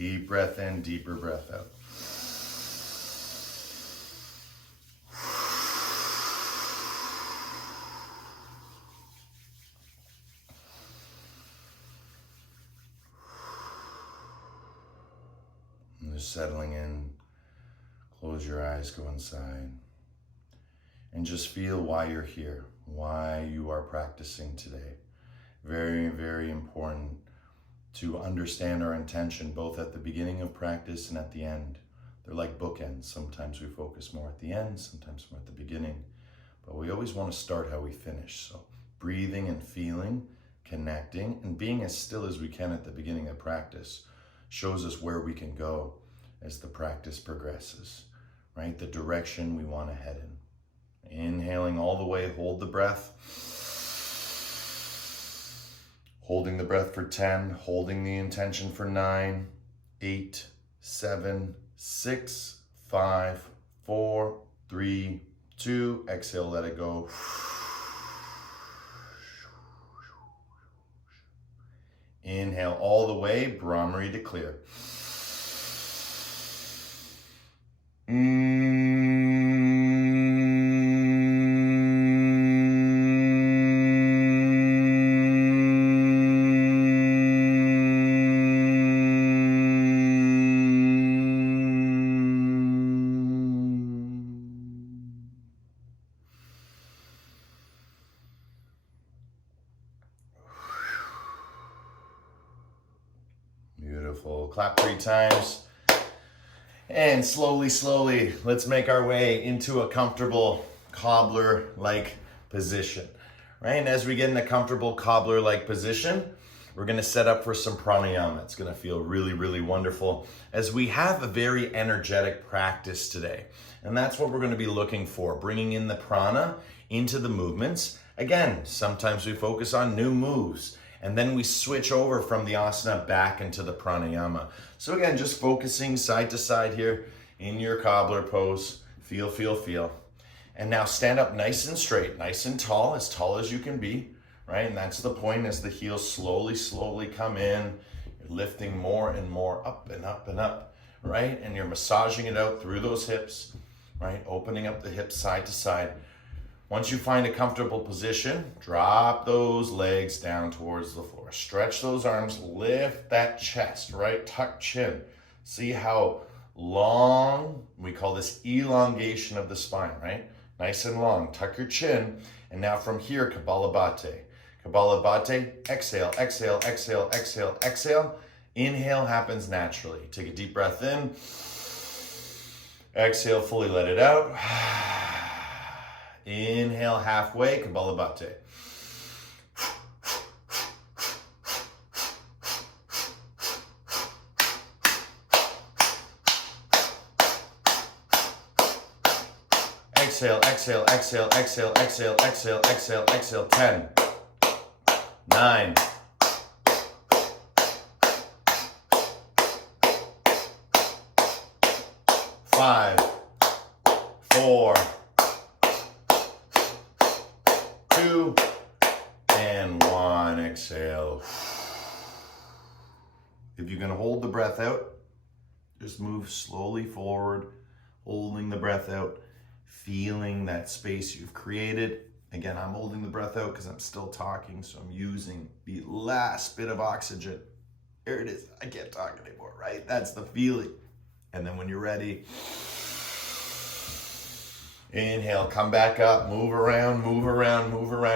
Deep breath in, deeper breath out. And just settling in, close your eyes, go inside. And just feel why you're here, why you are practicing today. Very, very important to understand our intention both at the beginning of practice and at the end. They're like bookends. Sometimes we focus more at the end, sometimes more at the beginning. But we always want to start how we finish. So breathing and feeling, connecting, and being as still as we can at the beginning of practice shows us where we can go as the practice progresses, right? The direction we want to head in. Inhaling all the way, hold the breath. Holding the breath for 10, holding the intention for 9, 8, 7, 6, 5, 4, 3, 2. Exhale, let it go. Inhale all the way, Brahmari to clear. Beautiful. Clap 3 times. And slowly, let's make our way into a comfortable cobbler-like position, right? And as we get in a comfortable cobbler-like position, we're gonna set up for some pranayama. It's gonna feel really, really wonderful as we have a very energetic practice today. And that's what we're gonna be looking for, bringing in the prana into the movements. Again, sometimes we focus on new moves, and then we switch over from the asana back into the pranayama. So again, just focusing side to side here in your cobbler pose. Feel. And now stand up nice and straight, nice and tall as you can be, right? And that's the point as the heels slowly come in. You're lifting more and more up and up and up, right? And you're massaging it out through those hips, right? Opening up the hips side to side. Once you find a comfortable position, drop those legs down towards the floor. Stretch those arms, lift that chest, right? Tuck chin. See how long, we call this elongation of the spine, right? Nice and long, tuck your chin. And now from here, Kapalabhati. Kapalabhati, exhale. Inhale happens naturally. Take a deep breath in. Exhale, fully let it out. Inhale halfway, Kapalabhati. Exhale. 10, 9, 5, 4, 2, and 1. Exhale. If you're going to hold the breath out, just move slowly forward, holding the breath out, feeling that space you've created. Again, I'm holding the breath out because I'm still talking, so I'm using the last bit of oxygen. Here it is. I can't talk anymore, right? That's the feeling. And then when you're ready, inhale, come back up, move around.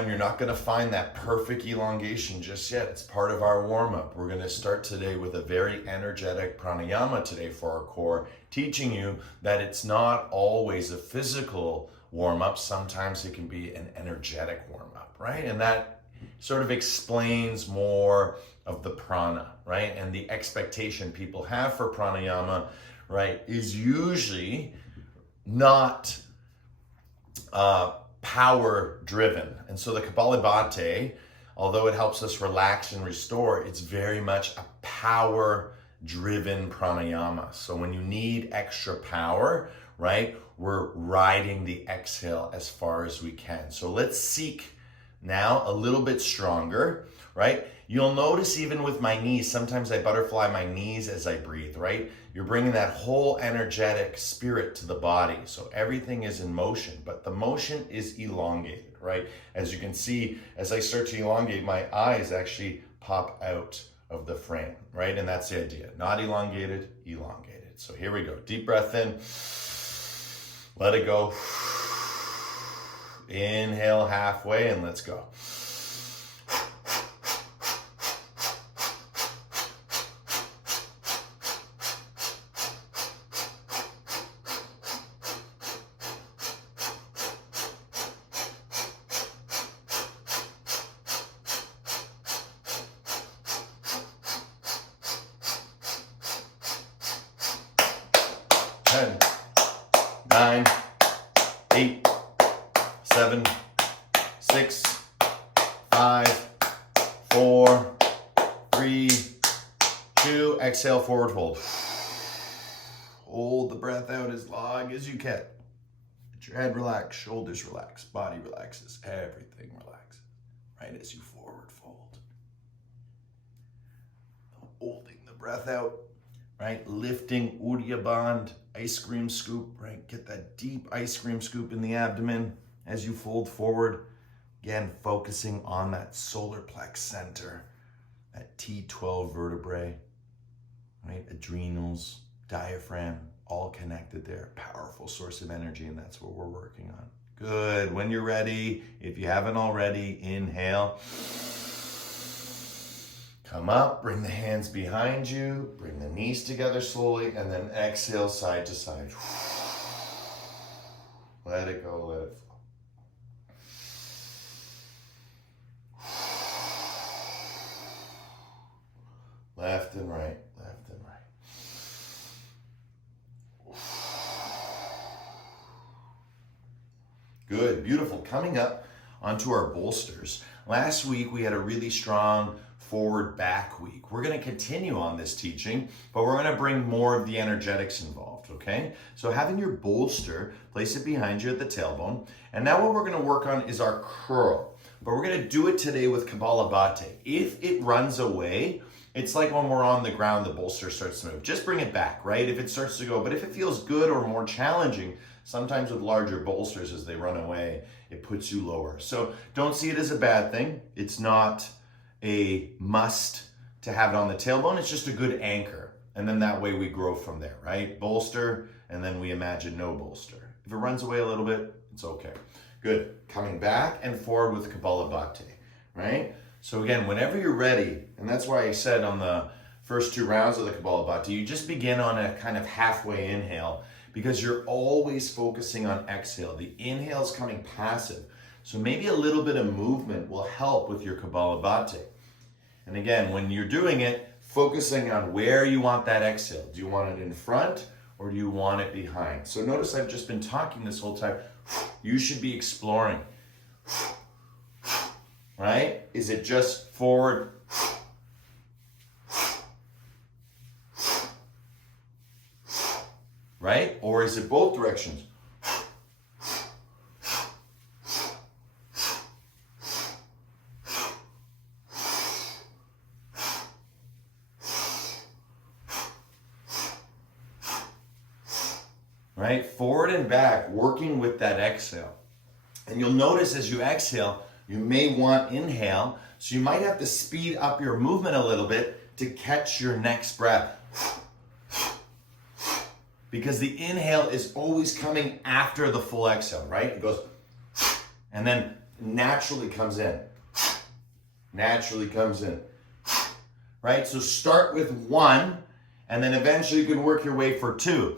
You're not going to find that perfect elongation just yet. It's part of our warm-up. We're going to start today with a very energetic pranayama today for our core, teaching you that it's not always a physical warm-up. Sometimes it can be an energetic warm-up, right? And that sort of explains more of the prana, right? And the expectation people have for pranayama, right, is usually not power driven. And so the Kapalabhati, although it helps us relax and restore, it's very much a power driven pranayama. So when you need extra power, right, we're riding the exhale as far as we can. So let's seek now a little bit stronger, right? You'll notice even with my knees, sometimes I butterfly my knees as I breathe, right? You're bringing that whole energetic spirit to the body. So everything is in motion, but the motion is elongated, right? As you can see, as I start to elongate, my eyes actually pop out of the frame, right? And that's the idea. Not elongated, elongated. So here we go. Deep breath in. Let it go. Inhale halfway and let's go. Ten, 9, 8, 7, 6, 5, 4, 3, 2. Exhale, forward fold. Hold the breath out as long as you can. Let your head relax, shoulders relax, body relaxes, everything relaxes. Right as you forward fold. Holding the breath out, right? Lifting Udya Bandha, ice cream scoop, right? Get that deep ice cream scoop in the abdomen as you fold forward. Again, focusing on that solar plex center, that T12 vertebrae, right? Adrenals, diaphragm, all connected there. Powerful source of energy, and that's what we're working on. Good. When you're ready, if you haven't already, inhale. Come up, bring the hands behind you, bring the knees together slowly, and then exhale side to side. Let it go, let it flow. Left and right, left and right. Good, beautiful. Coming up onto our bolsters. Last week we had a really strong forward back week. We're going to continue on this teaching, but we're going to bring more of the energetics involved, okay? So having your bolster, place it behind you at the tailbone. And now what we're going to work on is our curl. But we're going to do it today with Kapalabhati. If it runs away, it's like when we're on the ground, the bolster starts to move. Just bring it back, right? If it starts to go, but if it feels good or more challenging, sometimes with larger bolsters as they run away, it puts you lower. So don't see it as a bad thing. It's not a must to have it on the tailbone. It's just a good anchor. And then that way we grow from there, right? Bolster, and then we imagine no bolster. If it runs away a little bit, it's okay. Good. Coming back and forward with Kapalabhati, right? So again, whenever you're ready, and that's why I said on the first 2 rounds of the Kapalabhati, you just begin on a kind of halfway inhale because you're always focusing on exhale. The inhale is coming passive. So maybe a little bit of movement will help with your Kapalabhati. And again, when you're doing it, focusing on where you want that exhale. Do you want it in front or do you want it behind? So notice I've just been talking this whole time. You should be exploring. Right? Is it just forward? Right? Or is it both directions? Right? Forward and back, working with that exhale. And you'll notice as you exhale, you may want inhale, so you might have to speed up your movement a little bit to catch your next breath. Because the inhale is always coming after the full exhale, right? It goes, and then naturally comes in. Naturally comes in. Right? So start with 1, and then eventually you can work your way for 2.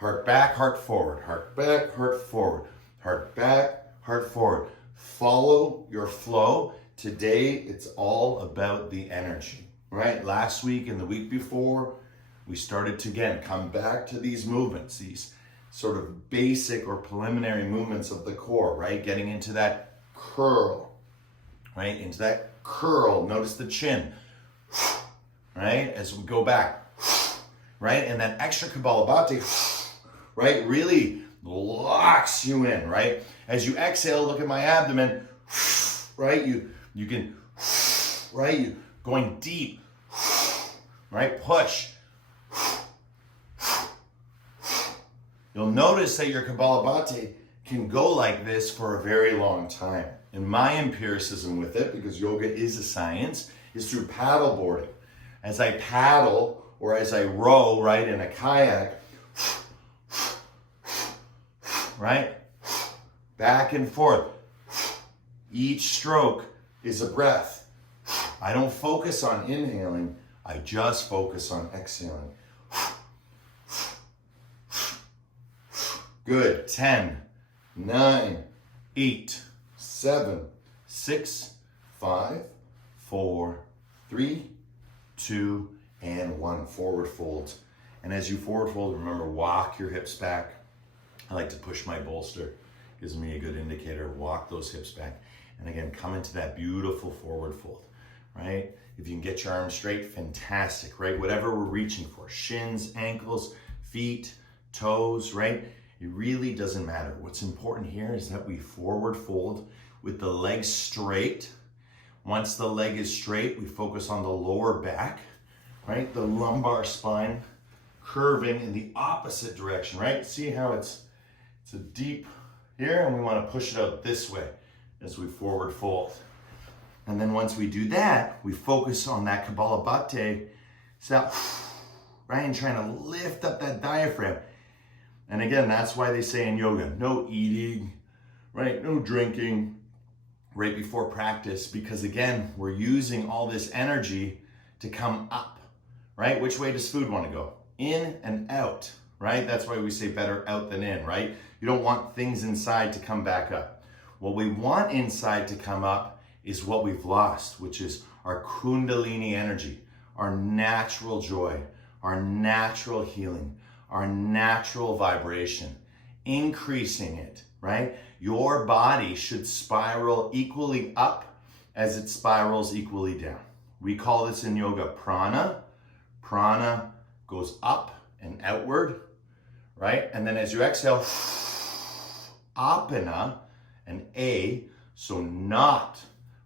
Heart back, heart forward. Heart back, heart forward. Heart back, heart forward. Follow your flow. Today, it's all about the energy, right? Last week and the week before, we started to, again, come back to these movements, these sort of basic or preliminary movements of the core, right? Getting into that curl, right? Into that curl. Notice the chin, right? As we go back, right? And that extra Kapalabhati, right? Really locks you in, right? As you exhale, look at my abdomen, right? You can, right? You going deep, right? Push. You'll notice that your Kapalabhati can go like this for a very long time. And my empiricism with it, because yoga is a science, is through paddle boarding. As I paddle or as I row, right, in a kayak, right, back and forth. Each stroke is a breath. I don't focus on inhaling, I just focus on exhaling. Good. 10, 9, 8, 7, 6, 5, 4, 3, 2, and 1. Forward fold. And as you forward fold, remember, walk your hips back. I like to push my bolster. Gives me a good indicator. Walk those hips back. And again, come into that beautiful forward fold, right? If you can get your arms straight, fantastic, right? Whatever we're reaching for, shins, ankles, feet, toes, right? It really doesn't matter. What's important here is that we forward fold with the legs straight. Once the leg is straight, we focus on the lower back, right? The lumbar spine curving in the opposite direction, right? See how it's a deep here, and we want to push it out this way as we forward fold. And then once we do that, we focus on that Kapalabhati, so, right, and trying to lift up that diaphragm. And again, that's why they say in yoga, no eating, right? No drinking right before practice, because again, we're using all this energy to come up, right? Which way does food want to go? In and out, right? That's why we say better out than in, right? You don't want things inside to come back up. What we want inside to come up is what we've lost, which is our Kundalini energy, our natural joy, our natural healing, our natural vibration, increasing it, right? Your body should spiral equally up as it spirals equally down. We call this in yoga prana. Prana goes up and outward, right? And then as you exhale, apana, and A, so not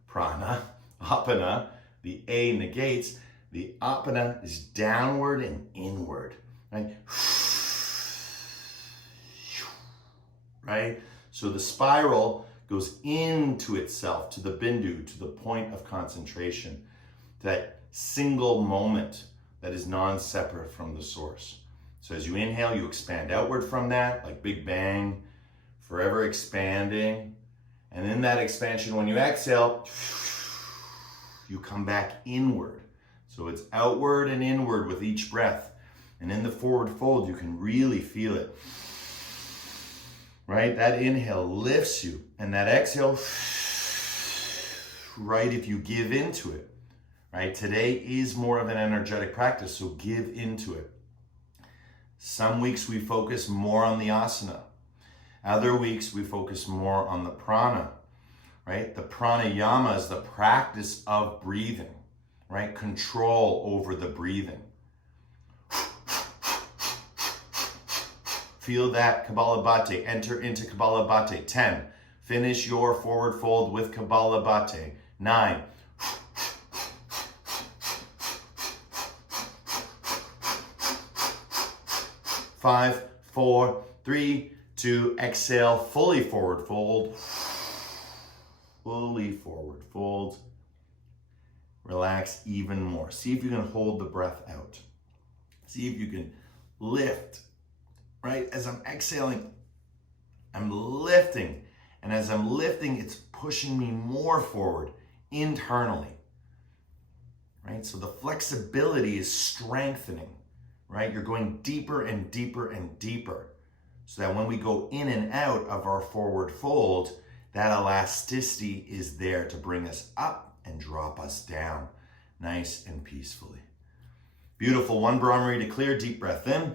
prana, apana, the A negates, the apana is downward and inward, right? Right? So the spiral goes into itself, to the bindu, to the point of concentration, to that single moment that is non-separate from the source. So as you inhale, you expand outward from that, like Big Bang, forever expanding. And in that expansion, when you exhale, you come back inward. So it's outward and inward with each breath. And in the forward fold, you can really feel it. Right? That inhale lifts you. And that exhale, right, if you give into it. Right? Today is more of an energetic practice, so give into it. Some weeks we focus more on the asana. Other weeks we focus more on the prana, right? The pranayama is the practice of breathing, right? Control over the breathing. Feel that Kapalabhati. Enter into Kapalabhati. 10. Finish your forward fold with Kapalabhati. 9. 5, 4, 3, 2, exhale, fully forward fold. Fully forward fold. Relax even more. See if you can hold the breath out. See if you can lift, right? As I'm exhaling, I'm lifting. And as I'm lifting, it's pushing me more forward internally, right? So the flexibility is strengthening, right? You're going deeper and deeper and deeper. So that when we go in and out of our forward fold, that elasticity is there to bring us up and drop us down nice and peacefully. Beautiful. One Brahmari to clear. Deep breath in.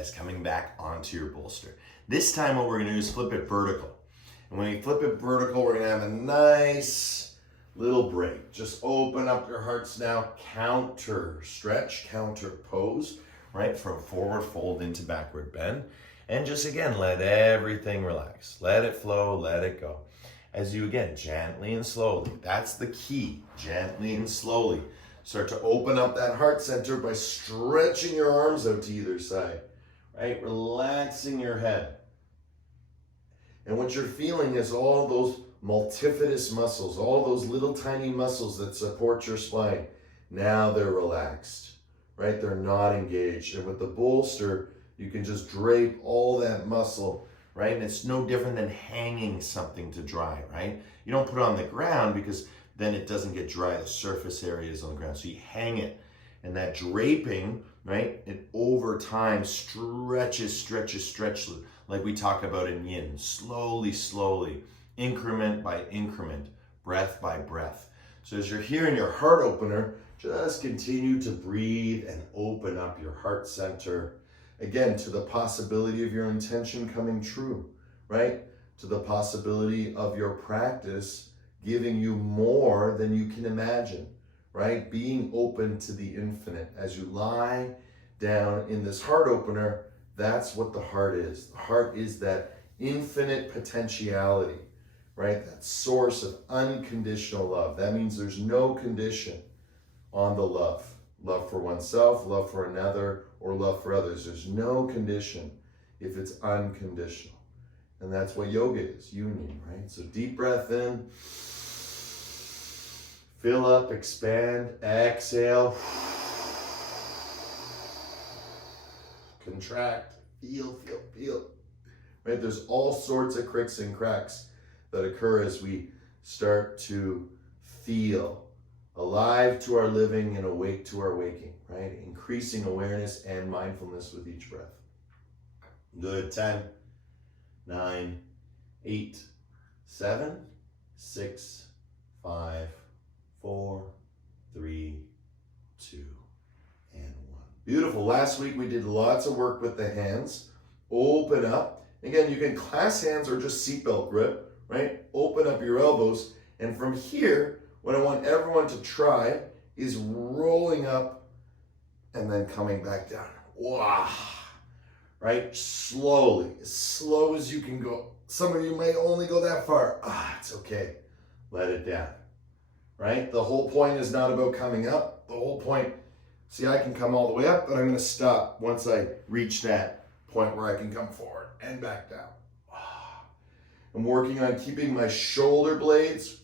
guys, coming back onto your bolster. This time what we're gonna do is flip it vertical. And when you flip it vertical, we're gonna have a nice little break. Just open up your hearts now, counter stretch, counter pose, right? From forward fold into backward bend. And just again, let everything relax. Let it flow, let it go. As you again, gently and slowly, that's the key, gently and slowly. Start to open up that heart center by stretching your arms out to either side, right? Relaxing your head. And what you're feeling is all those multifidus muscles, all those little tiny muscles that support your spine. Now they're relaxed, right? They're not engaged. And with the bolster, you can just drape all that muscle, right? And it's no different than hanging something to dry, right? You don't put it on the ground because then it doesn't get dry. The surface area is on the ground. So you hang it. And that draping, right? It over time stretches, like we talk about in yin. Slowly, slowly, increment by increment, breath by breath. So as you're here in your heart opener, just continue to breathe and open up your heart center. Again, to the possibility of your intention coming true, right? To the possibility of your practice giving you more than you can imagine, right? Being open to the infinite. As you lie down in this heart opener, that's what the heart is. The heart is that infinite potentiality, right? That source of unconditional love. That means there's no condition on the love. Love for oneself, love for another, or love for others. There's no condition if it's unconditional. And that's what yoga is, union, right? So deep breath in. Fill up, expand, exhale. Contract, feel. Right? There's all sorts of cricks and cracks that occur as we start to feel alive to our living and awake to our waking, right? Increasing awareness and mindfulness with each breath. Good. 10, 9, 8, 7, 6, 5, 4, 3, 2, and 1. Beautiful. Last week we did lots of work with the hands. Open up. Again, you can clasp hands or just seatbelt grip, right? Open up your elbows. And from here, what I want everyone to try is rolling up and then coming back down. Wow. Right? Slowly, as slow as you can go. Some of you may only go that far. It's okay. Let it down. Right? The whole point is not about coming up. The whole point, see, I can come all the way up, but I'm going to stop once I reach that point where I can come forward and back down. I'm working on keeping my shoulder blades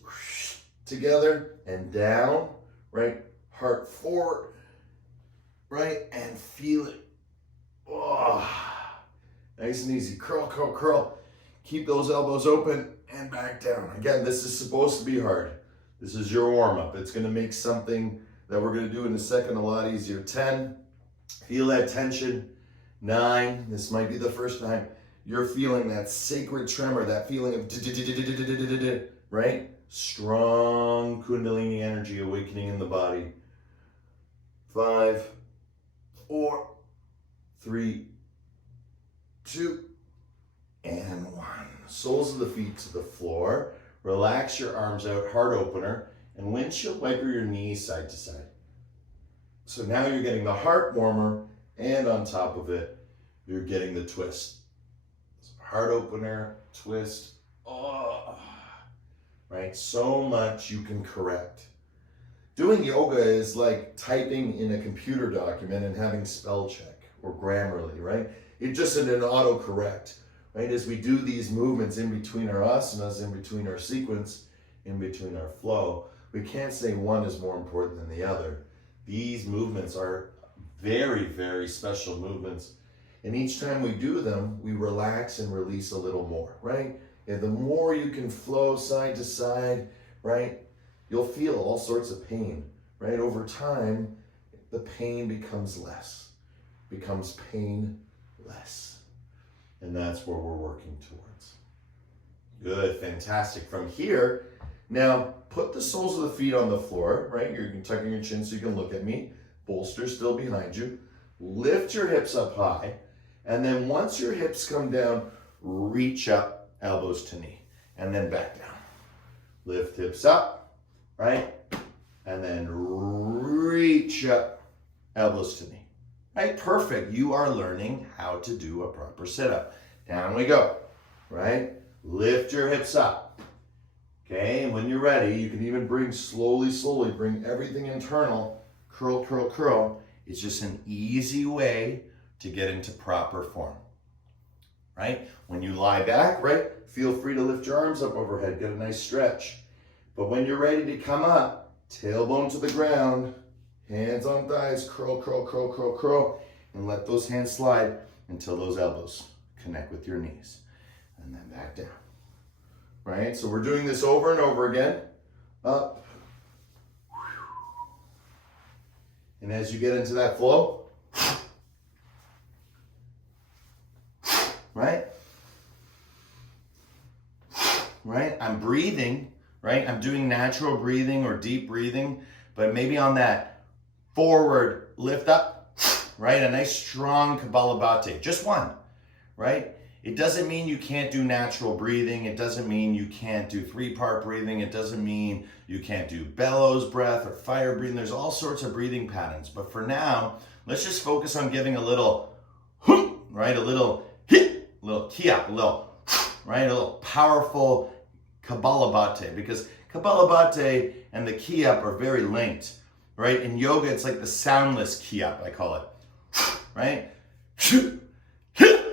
together and down, right? Heart forward, right? And feel it. Nice and easy. Curl, curl, curl. Keep those elbows open and back down. Again, this is supposed to be hard. This is your warm-up. It's going to make something that we're going to do in a second a lot easier. 10, feel that tension. 9, this might be the first time you're feeling that sacred tremor, that feeling of right? Strong Kundalini energy awakening in the body. 5, 4, 3, 2, and 1. Soles of the feet to the floor. Relax your arms out, heart opener, and windshield wiper your knees side to side. So now you're getting the heart warmer, and on top of it, you're getting the twist. So heart opener, twist. Right? So much you can correct. Doing yoga is like typing in a computer document and having spell check or Grammarly, right? It's just an autocorrect. Right? As we do these movements in between our asanas, in between our sequence, in between our flow, we can't say one is more important than the other. These movements are very, very special movements. And each time we do them, we relax and release a little more, right? And the more you can flow side to side, right, you'll feel all sorts of pain, right? Over time, the pain becomes less, becomes painless. And that's where we're working towards. Good, fantastic. From here, now put the soles of the feet on the floor, right? You're tucking your chin so you can look at me. Bolster still behind you. Lift your hips up high. And then once your hips come down, reach up, elbows to knee, and then back down. Lift hips up, right? And then reach up, elbows to knee. Right, perfect. You are learning how to do a proper sit-up. Down we go, right? Lift your hips up. Okay, and when you're ready, you can even bring slowly, bring everything internal. Curl, curl, curl. It's just an easy way to get into proper form, right? When you lie back, right, feel free to lift your arms up overhead, get a nice stretch. But when you're ready to come up, tailbone to the ground, hands on thighs, curl, curl, curl, curl, curl, and let those hands slide until those elbows connect with your knees. And then back down, right? So we're doing this over and over again. Up. And as you get into that flow, right? Right? I'm breathing, right? I'm doing natural breathing or deep breathing, but maybe on that forward lift up, right? A nice strong Kapalabhati, just one, right? It doesn't mean you can't do natural breathing. It doesn't mean you can't do 3-part breathing. It doesn't mean you can't do bellows breath or fire breathing. There's all sorts of breathing patterns. But for now, let's just focus on giving a little, right? A little hit, a little kiap, a little, right? A little powerful Kapalabhati, because Kapalabhati and the kiap are very linked, right? In yoga, it's like the soundless kiap, I call it, right?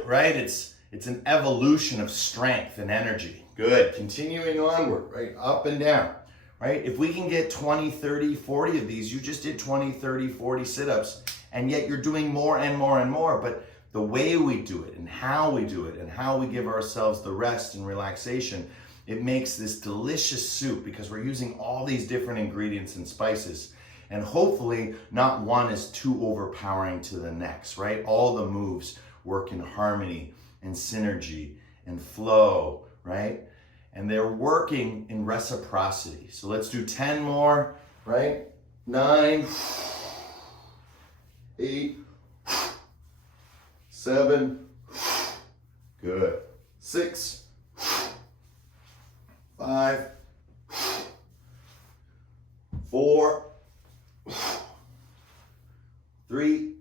Right? It's an evolution of strength and energy. Good. Continuing onward, right? Up and down, right? If we can get 20, 30, 40 of these, you just did 20, 30, 40 sit-ups, and yet you're doing more and more and more. But the way we do it and how we do it and how we give ourselves the rest and relaxation, it makes this delicious soup because we're using all these different ingredients and spices. And hopefully not one is too overpowering to the next, right? All the moves work in harmony and synergy and flow, right? And they're working in reciprocity. So let's do 10 more, right? 9, 8, 7, good. 6, 5, 4, 3,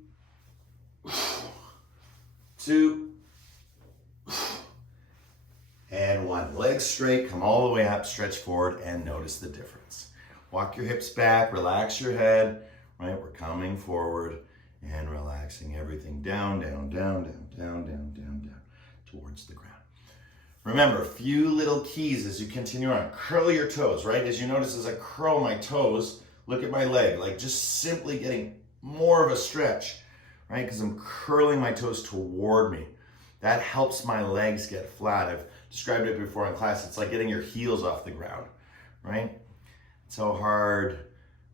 2, and 1. Legs straight, come all the way up, stretch forward, and notice the difference. Walk your hips back, relax your head, right? We're coming forward and relaxing everything down, down, down, down, down, down, down, down, towards the ground. Remember, a few little keys as you continue on. Curl your toes, right? As you notice, as I curl my toes, look at my leg, like just simply getting more of a stretch, right? Because I'm curling my toes toward me. That helps my legs get flat. I've described it before in class. It's like getting your heels off the ground, right? It's so hard,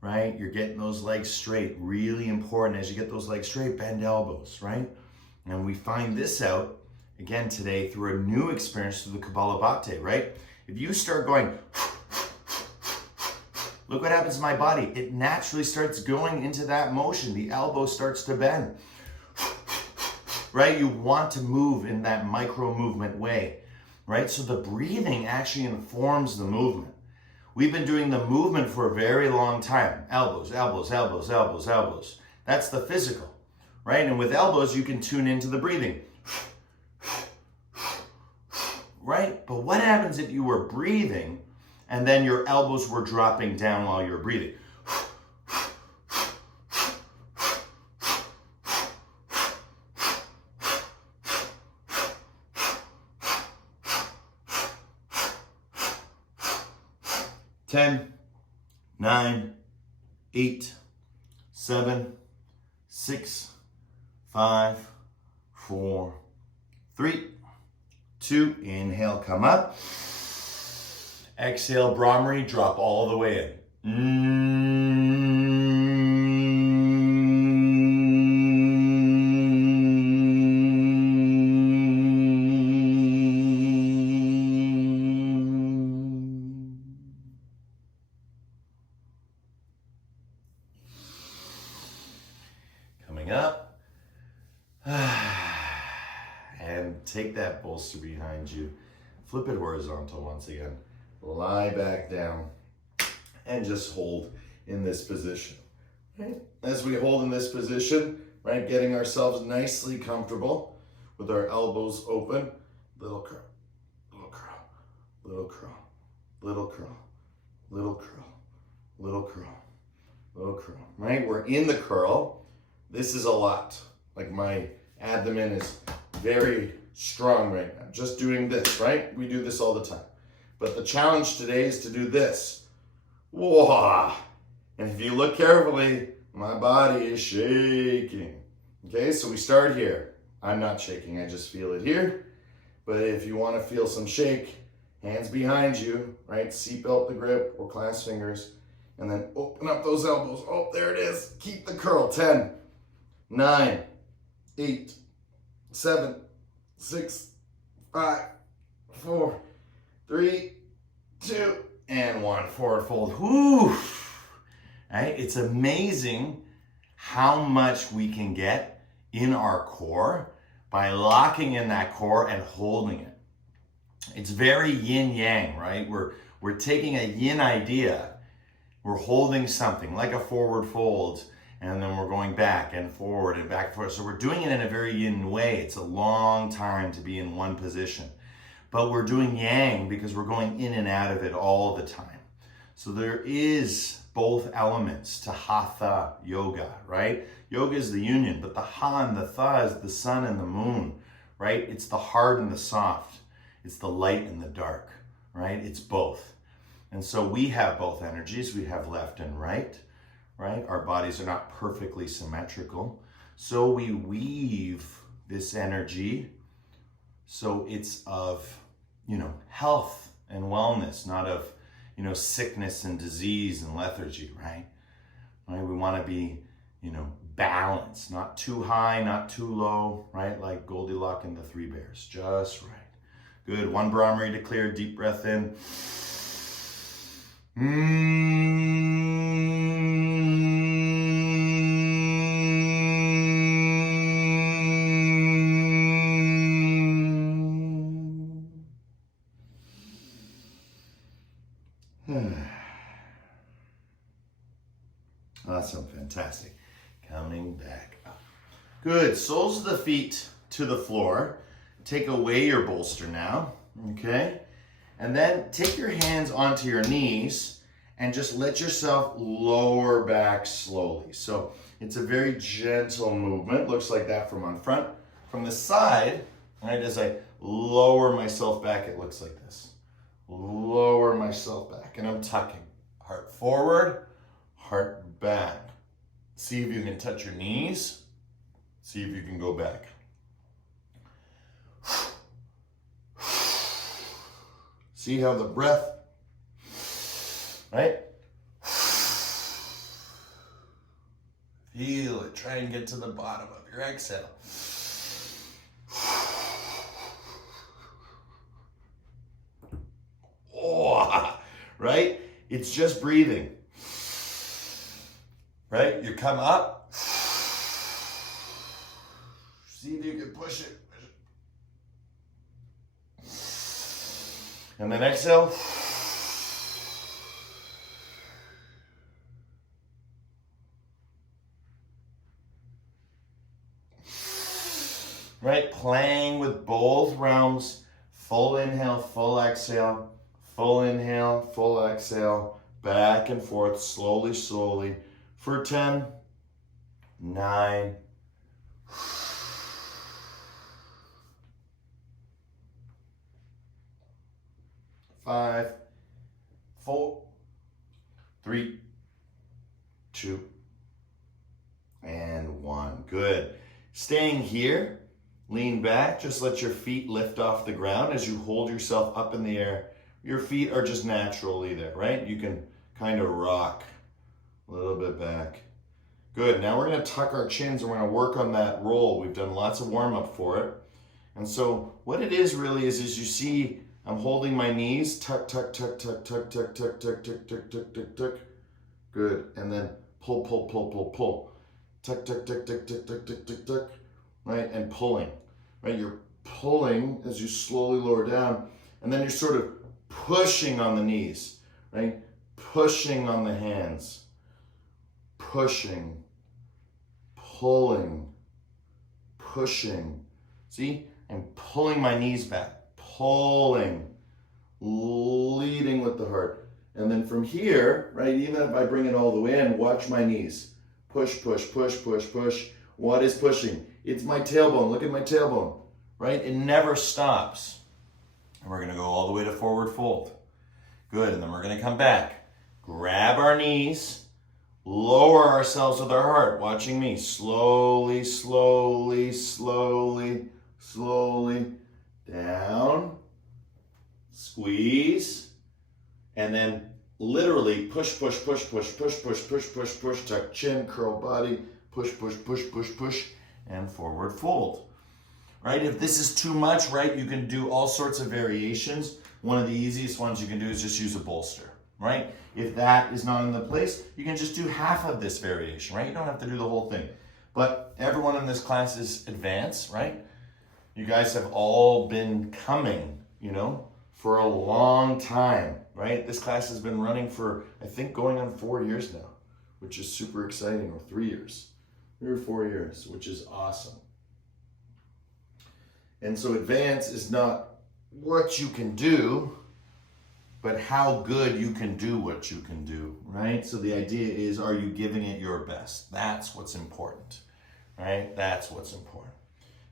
right? You're getting those legs straight. Really important. As you get those legs straight, bend elbows, right? And we find this out, again today, through a new experience through the Kapalabhati, right? If you start going, look what happens to my body. It naturally starts going into that motion. The elbow starts to bend, right? You want to move in that micro movement way, right? So the breathing actually informs the movement. We've been doing the movement for a very long time. Elbows, elbows, elbows, elbows, elbows. That's the physical, right? And with elbows, you can tune into the breathing, right? But what happens if you were breathing and then your elbows were dropping down while you're breathing? Ten, 9, 8, 7, 6, 5, 4, 3, 2. Inhale, come up. Exhale, Brahmari, drop all the way in. Coming up. take that bolster behind you, flip it horizontal once again, lie back down, and just hold in this position. Right? As we hold in this position, right, getting ourselves nicely comfortable with our elbows open, little curl, little curl, little curl, little curl, little curl, little curl, little curl, right? We're in the curl. This is a lot. Like my abdomen is very strong right now. Just doing this, right? We do this all the time. But the challenge today is to do this. Whoa! And if you look carefully, my body is shaking. Okay, so we start here. I'm not shaking, I just feel it here. But if you want to feel some shake, hands behind you, right? Seatbelt the grip or clasp fingers. And then open up those elbows. Oh, there it is. Keep the curl. 10, 9, 8, 7, 6, 5, 4, 3, 2, and 1. Forward fold. Whew. Right? It's amazing how much we can get in our core by locking in that core and holding it. It's very yin yang, right? We're taking a yin idea, we're holding something like a forward fold, and then we're going back and forward and back and forth. So we're doing it in a very yin way. It's a long time to be in one position. But we're doing yang because we're going in and out of it all the time. So there is both elements to hatha yoga, right? Yoga is the union, but the ha and the tha is the sun and the moon, right? It's the hard and the soft. It's the light and the dark, right? It's both. And so we have both energies. We have left and right? Our bodies are not perfectly symmetrical. So we weave this energy so it's of, health and wellness, not of, sickness and disease and lethargy, right? We want to be, balanced, not too high, not too low, right? Like Goldilocks and the Three Bears, just right. Good, one Brahmari to clear, deep breath in. Awesome, fantastic. Coming back up. Good, soles of the feet to the floor. Take away your bolster now, okay? And then take your hands onto your knees and just let yourself lower back slowly. So it's a very gentle movement. Looks like that from on front. From the side, right, as I lower myself back, it looks like this. Lower myself back, and I'm tucking. Heart forward, heart back. See if you can touch your knees. See if you can go back. See how the breath, right? Feel it. Try and get to the bottom of your exhale. Oh, right? It's just breathing. Right? You come up. See if you can push it. And then exhale. Right? Playing with both realms. Full inhale, full exhale. Full inhale, full exhale. Back and forth, slowly, slowly. For 10, 9, 5, 4, 3, 2, and 1. Good. Staying here, lean back. Just let your feet lift off the ground as you hold yourself up in the air. Your feet are just naturally there, right? You can kind of rock a little bit back. Good. Now we're going to tuck our chins and we're going to work on that roll. We've done lots of warm-up for it. And so what it is really is you see I'm holding my knees, tuck, tuck, tuck, tuck, tuck, tuck, tuck, tuck, tuck, tuck, tuck, tuck, tuck. Good. And then pull, pull, pull, pull, pull. Tuck, tuck, tuck, tuck, tuck, tuck, tuck, tuck, tuck. Right? And pulling. Right? You're pulling as you slowly lower down, and then you're sort of pushing on the knees, right? Pushing on the hands, pushing, pulling, pushing. See, I'm pulling my knees back, pulling, leading with the heart. And then from here, right, even if I bring it all the way in, watch my knees. Push, push, push, push, push. What is pushing? It's my tailbone. Look at my tailbone, right? It never stops. And we're gonna go all the way to forward fold. Good, and then we're gonna come back. Grab our knees, lower ourselves with our heart, watching me. Slowly, slowly, slowly, slowly, down, squeeze, and then literally push, push, push, push, push, push, push, push, push, tuck chin, curl body, push, push, push, push, push, and forward fold. Right? If this is too much, right, you can do all sorts of variations. One of the easiest ones you can do is just use a bolster, right? If that is not in the place, you can just do half of this variation, right? You don't have to do the whole thing. But everyone in this class is advanced, right? You guys have all been coming, for a long time, right? This class has been running for, I think, going on 4 years now, which is super exciting, or 3 years. 3 or 4 years, which is awesome. And so advance is not what you can do, but how good you can do what you can do, right? So the idea is, are you giving it your best? That's what's important, right? That's what's important.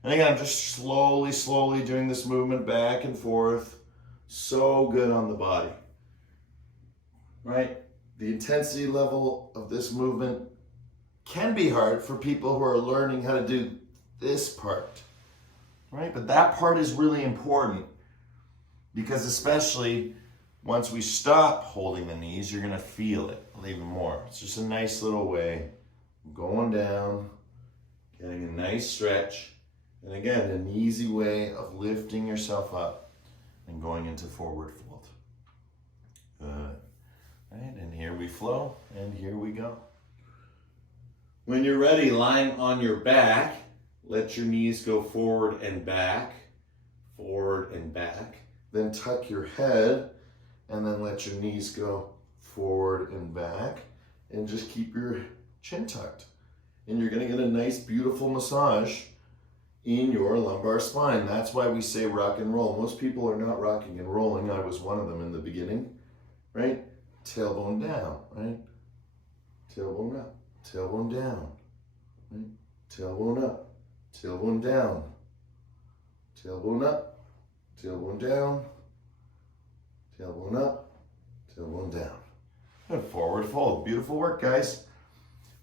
And again, I'm just slowly, slowly doing this movement back and forth. So good on the body, right? The intensity level of this movement can be hard for people who are learning how to do this part, right? But that part is really important, because especially once we stop holding the knees, you're gonna feel it even more. It's just a nice little way, going down, getting a nice stretch, and again, an easy way of lifting yourself up and going into forward fold. Good. Right, and here we flow, and here we go. When you're ready, lying on your back, let your knees go forward and back, then tuck your head, and then let your knees go forward and back, and just keep your chin tucked. And you're gonna get a nice, beautiful massage in your lumbar spine. That's why we say rock and roll. Most people are not rocking and rolling. I was one of them in the beginning, right? Tailbone down, right? Tailbone up, tailbone down, right? Tailbone up, tailbone down, tailbone up, tailbone down, tailbone up, tailbone down. Good, forward fold. Beautiful work, guys.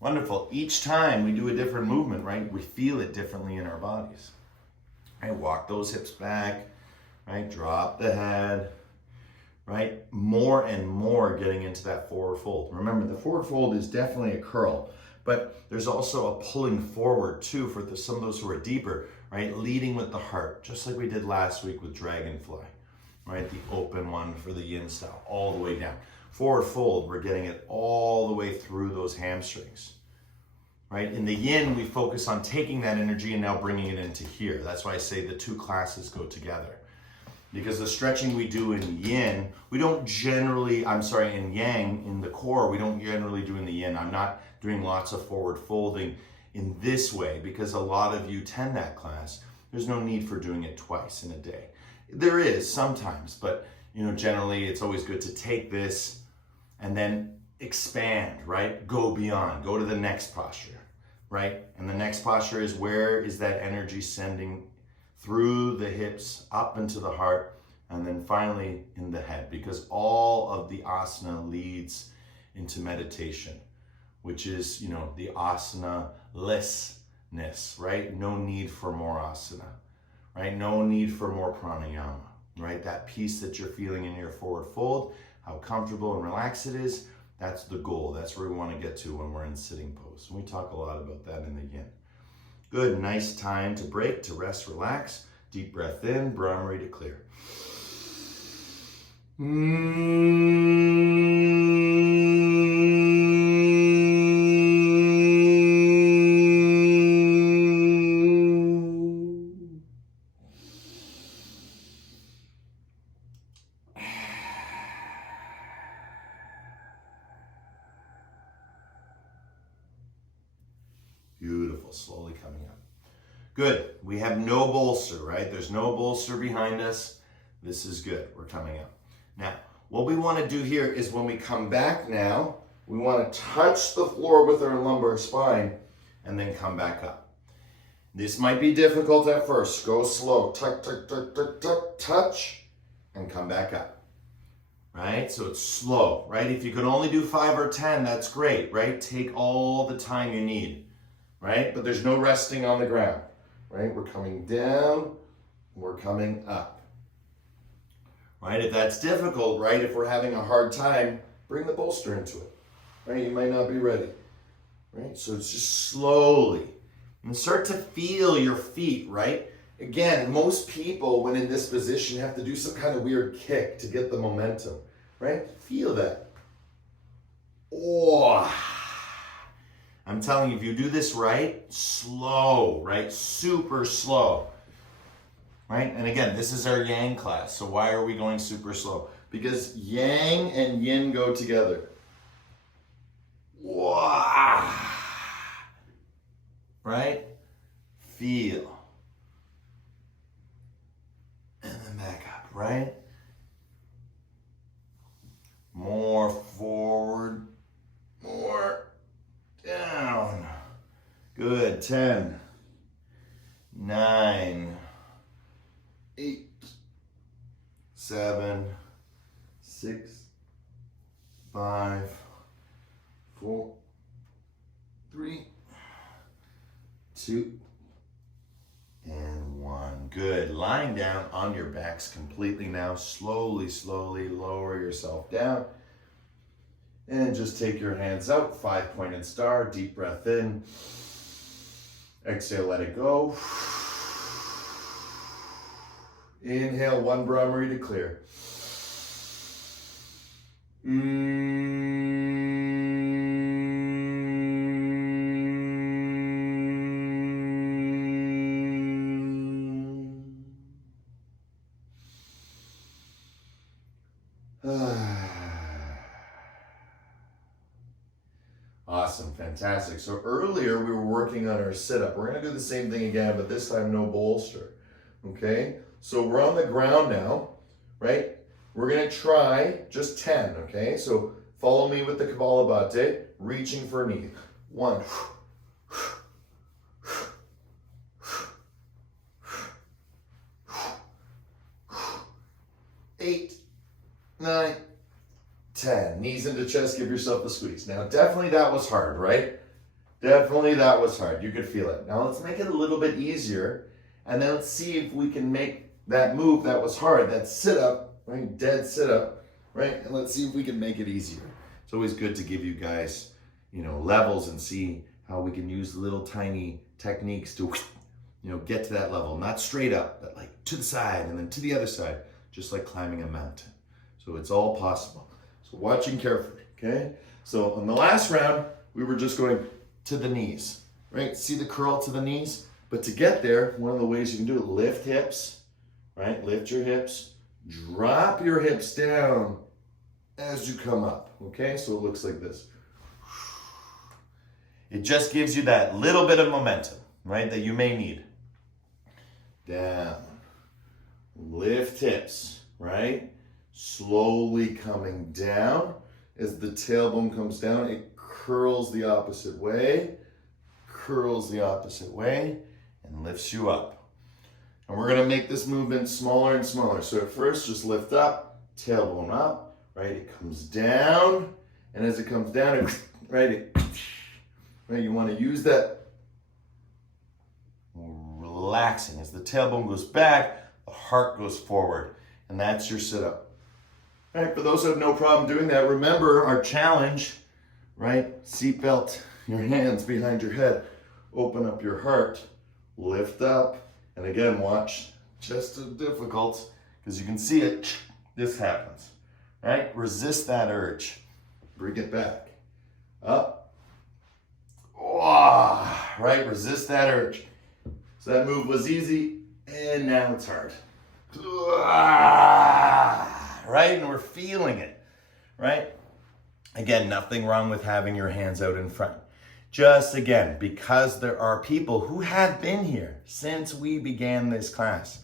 Wonderful. Each time we do a different movement, right, we feel it differently in our bodies. Right, walk those hips back, right, drop the head, right, more and more getting into that forward fold. Remember, the forward fold is definitely a curl, but there's also a pulling forward too for some of those who are deeper, right, leading with the heart, just like we did last week with dragonfly, right, the open one for the yin style, all the way down. Forward fold, we're getting it all the way through those hamstrings, right? In the yin, we focus on taking that energy and now bringing it into here. That's why I say the two classes go together. Because the stretching we do in yin, we don't generally, in yang, in the core, we don't generally do in the yin. I'm not doing lots of forward folding in this way, because a lot of you attend that class. There's no need for doing it twice in a day. There is sometimes, but generally it's always good to take this and then expand, right? Go beyond, go to the next posture, right? And the next posture is, where is that energy sending through the hips, up into the heart, and then finally in the head, because all of the asana leads into meditation, which is, the asana-lessness, right? No need for more asana, right? No need for more pranayama, right? That peace that you're feeling in your forward fold, how comfortable and relaxed it is, that's the goal. That's where we want to get to when we're in sitting pose. And we talk a lot about that in the yin. Good, nice time to break, to rest, relax. Deep breath in, Brahmari to clear. Beautiful, slowly coming up. Good, we have no bolster, right? There's no bolster behind us. This is good, we're coming up. Now, what we want to do here is when we come back now, we want to touch the floor with our lumbar spine and then come back up. This might be difficult at first. Go slow, tuck, tuck, tuck, tuck, tuck, touch, and come back up, right? So it's slow, right? If you could only do 5 or 10, that's great, right? Take all the time you need, right? But there's no resting on the ground, right? We're coming down, we're coming up, right? If that's difficult, right? If we're having a hard time, bring the bolster into it, right? You might not be ready, right? So it's just slowly, and start to feel your feet, right? Again, most people, when in this position, have to do some kind of weird kick to get the momentum, right? Feel that. Oh, I'm telling you, if you do this right, slow, right? Super slow, right? And again, this is our yang class. So why are we going super slow? Because yang and yin go together. Wow. Right? Feel. And then back up, right? More forward, more down. Good, 10, 9, 8, 7, 6, 5, 4, 3, 2, and 1. Good. Lying down on your backs completely now. Slowly, slowly lower yourself down. And just take your hands out. 5-pointed star. Deep breath in. Exhale, let it go. Inhale, 1 Brahmari to clear. Awesome, fantastic. So earlier we were working on our sit-up. We're gonna do the same thing again, but this time no bolster, okay? So we're on the ground now, right? We're gonna try just 10, okay? So follow me with the Kapalabhati, reaching for knee. 1, 8, 9, 10. Knees into chest, give yourself a squeeze. Now, definitely that was hard, right? Definitely that was hard. You could feel it. Now, let's make it a little bit easier, and then let's see if we can make that move that was hard, that sit-up, right? Dead sit-up, right? And let's see if we can make it easier. It's always good to give you guys, levels and see how we can use little tiny techniques to, get to that level. Not straight up, but like to the side and then to the other side, just like climbing a mountain. So it's all possible. So watching carefully, okay? So in the last round, we were just going to the knees, right? See the curl to the knees? But to get there, one of the ways you can do it, lift hips, right? Lift your hips, drop your hips down as you come up, okay? So it looks like this. It just gives you that little bit of momentum, right? That you may need. Down, lift hips, right? Slowly coming down. As the tailbone comes down, it curls the opposite way, and lifts you up. And we're gonna make this movement smaller and smaller. So at first, just lift up, tailbone up, right? It comes down, and as it comes down, right, you wanna use that relaxing. As the tailbone goes back, the heart goes forward, and that's your sit-up. All right, for those who have no problem doing that, remember our challenge, right? Seatbelt, your hands behind your head, open up your heart, lift up, and again, watch, just as difficult, because you can see it, this happens, right? Resist that urge, bring it back, up, right? Resist that urge. So that move was easy, and now it's hard. Right? And we're feeling it, right? Again, nothing wrong with having your hands out in front. Just again, because there are people who have been here since we began this class,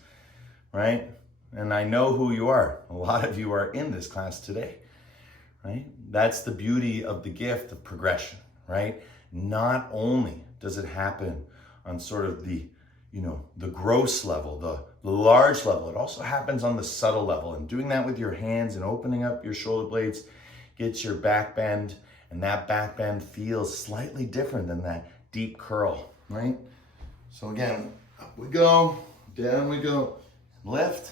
right? And I know who you are. A lot of you are in this class today, right? That's the beauty of the gift of progression, right? Not only does it happen on sort of the, the gross level, the large level, it also happens on the subtle level. And doing that with your hands and opening up your shoulder blades gets your back bend, and that back bend feels slightly different than that deep curl, right? So again, up we go, down we go, lift,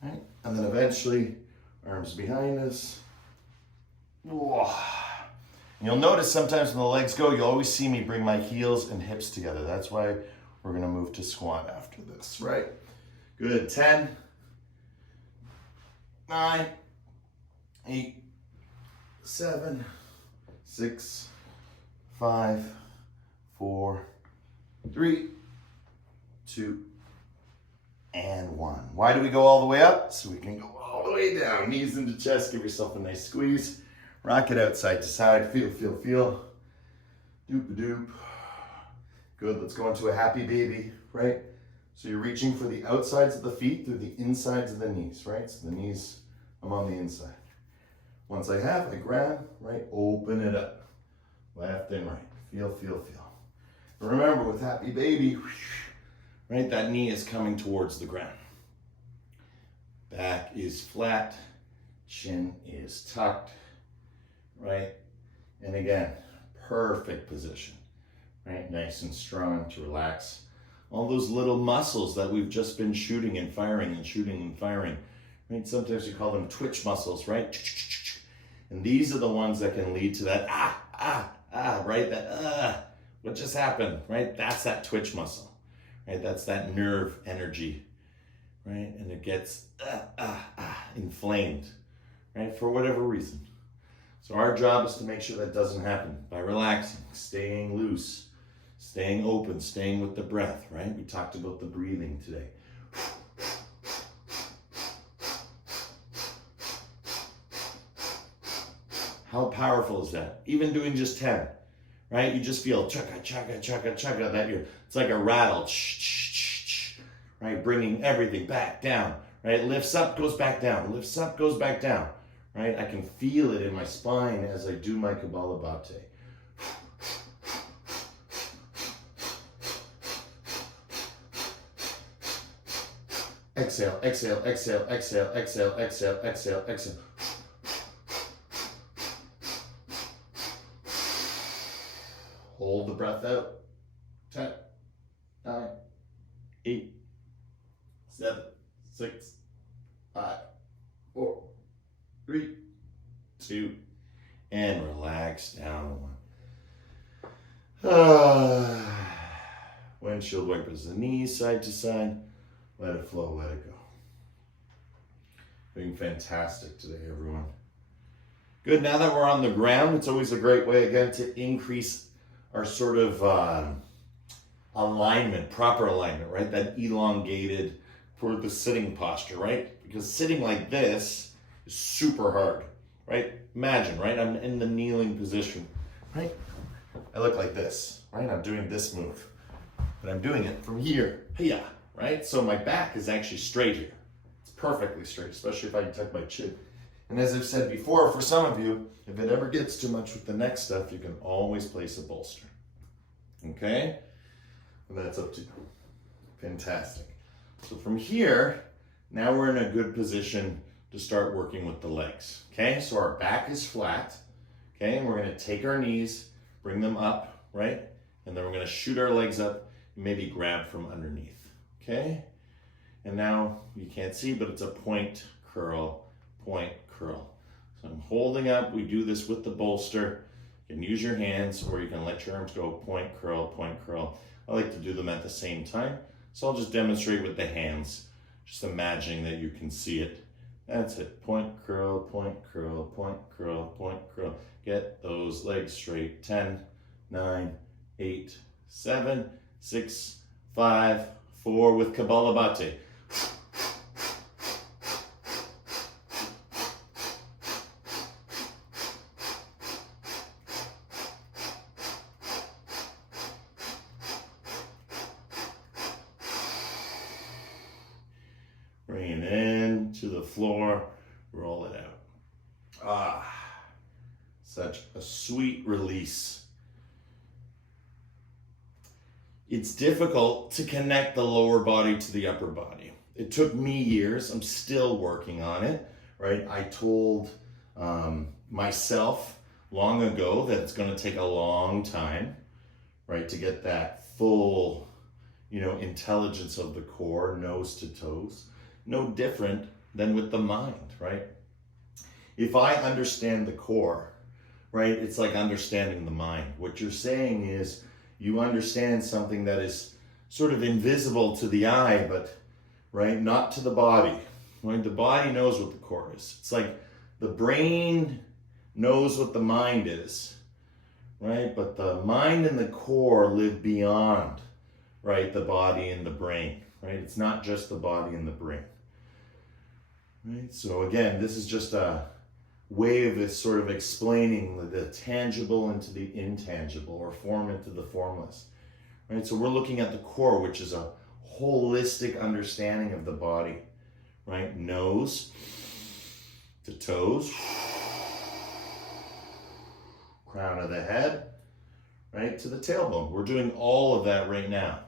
right? And then eventually, arms behind us. Whoa. And you'll notice sometimes when the legs go, you'll always see me bring my heels and hips together. That's why we're gonna move to squat after this, right? Good, 10, 9, 8, 7, 6, 5, 4, 3, 2, and 1. Why do we go all the way up? So we can go all the way down. Knees into chest, give yourself a nice squeeze. Rock it out side to side. Feel, feel, feel. Doop-a-doop. Good, let's go into a happy baby, right? So you're reaching for the outsides of the feet through the insides of the knees, right? So the knees, I'm on the inside. Once I have, I grab, right? Open it up. Left and right. Feel, feel, feel. Remember, with happy baby, right, that knee is coming towards the ground. Back is flat. Chin is tucked, right? And again, perfect position, right? Nice and strong to relax all those little muscles that we've just been shooting and firing and shooting and firing, right? Sometimes you call them twitch muscles, right? And these are the ones that can lead to that, right? That, what just happened, right? That's that twitch muscle, right? That's that nerve energy, right? And it gets inflamed, right? For whatever reason. So our job is to make sure that doesn't happen by relaxing, staying loose, staying open, staying with the breath, right? We talked about the breathing today. How powerful is that? Even doing just 10, right? You just feel chugga, chugga, chugga, chugga, that it's like a rattle, right? Bringing everything back down, right? Lifts up, goes back down, lifts up, goes back down, right? I can feel it in my spine as I do my Kapalabhati. Exhale, exhale, exhale, exhale, exhale, exhale, exhale, exhale. Hold the breath out. 10, 9, 8, 7, 6, 5, 4, 3, 2, and relax down. Windshield wipers the knees side to side. Let it flow, let it go. Doing fantastic today, everyone. Good, now that we're on the ground, it's always a great way, again, to increase our sort of alignment, proper alignment, right? That elongated for the sitting posture, right? Because sitting like this is super hard, right? Imagine, right? I'm in the kneeling position, right? I look like this, right? I'm doing this move, but I'm doing it from here, hiya, right? So my back is actually straight here. It's perfectly straight, especially if I can tuck my chin. And as I've said before, for some of you, if it ever gets too much with the neck stuff, you can always place a bolster. Okay? And that's up to you. Fantastic. So from here, now we're in a good position to start working with the legs. Okay? So our back is flat. Okay? And we're going to take our knees, bring them up, right? And then we're going to shoot our legs up and maybe grab from underneath. Okay? And now you can't see, but it's a point, curl, point, curl. So I'm holding up. We do this with the bolster. You can use your hands or you can let your arms go point, curl, point, curl. I like to do them at the same time. So I'll just demonstrate with the hands, just imagining that you can see it. That's it. Point, curl, point, curl, point, curl, point, curl. Get those legs straight. 10, 9, 8, 7, 6, 5, 4 with Kapalabhati. Bring it in to the floor, roll it out. Ah, such a sweet release. It's difficult to connect the lower body to the upper body. It took me years. I'm still working on it, right? I told myself long ago that it's going to take a long time, right, to get that full, intelligence of the core, nose to toes. No different than with the mind, right? If I understand the core, right, it's like understanding the mind. What you're saying is you understand something that is sort of invisible to the eye, but, right, not to the body. Right? The body knows what the core is. It's like the brain knows what the mind is, right? But the mind and the core live beyond, right, the body and the brain, right? It's not just the body and the brain. Right? So again, this is just a way of sort of explaining the tangible into the intangible, or form into the formless. Right? So we're looking at the core, which is a holistic understanding of the body. Right? Nose to toes, crown of the head, right, to the tailbone. We're doing all of that right now.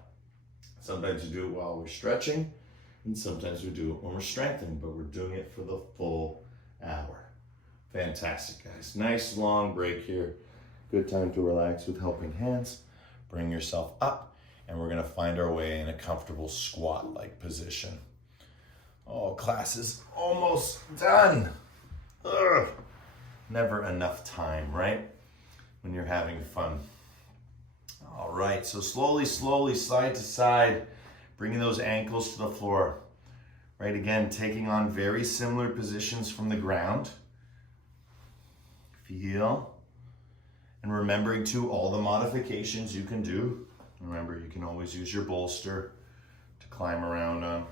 Sometimes we do it while we're stretching, and sometimes we do it when we're strengthening, but we're doing it for the full hour. Fantastic, guys. Nice long break here. Good time to relax with helping hands. Bring yourself up, and we're gonna find our way in a comfortable squat-like position. Oh, class is almost done. Ugh. Never enough time, right? When you're having fun. All right, so slowly, side to side, bringing those ankles to the floor. Right, again, taking on very similar positions from the ground. Feel. And remembering too, all the modifications you can do. Remember, you can always use your bolster to climb around on.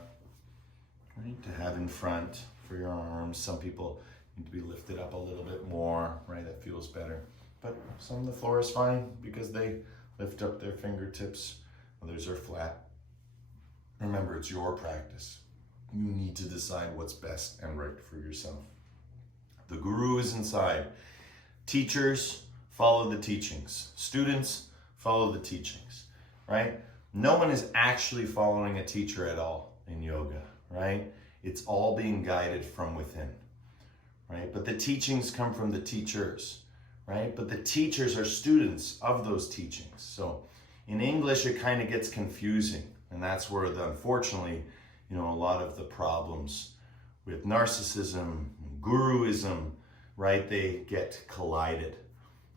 Right, to have in front for your arms. Some people need to be lifted up a little bit more, right? That feels better. But some of the floor is fine because they lift up their fingertips. Others are flat. Remember, it's your practice. You need to decide what's best and right for yourself. The guru is inside. Teachers, follow the teachings. Students, follow the teachings, right? No one is actually following a teacher at all in yoga, right? It's all being guided from within, right? But the teachings come from the teachers, right? But the teachers are students of those teachings. So in English, it kind of gets confusing. And that's where, unfortunately, a lot of the problems with narcissism, guruism, right? They get collided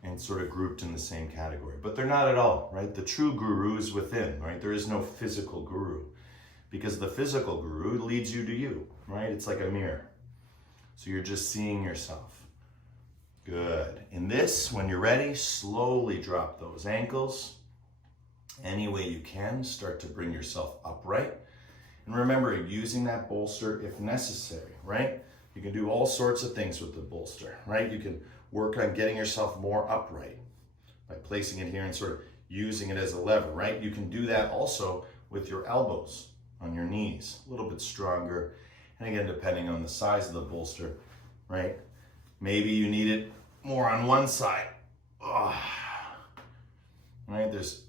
and sort of grouped in the same category. But they're not at all, right? The true guru is within, right? There is no physical guru. Because the physical guru leads you to you, right? It's like a mirror. So you're just seeing yourself. Good. In this, when you're ready, slowly drop those ankles. Any way you can, start to bring yourself upright. And remember, using that bolster if necessary, right? You can do all sorts of things with the bolster, right? You can work on getting yourself more upright by placing it here and sort of using it as a lever, right? You can do that also with your elbows on your knees, a little bit stronger. And again, depending on the size of the bolster, right? Maybe you need it more on one side. Oh. Right, there's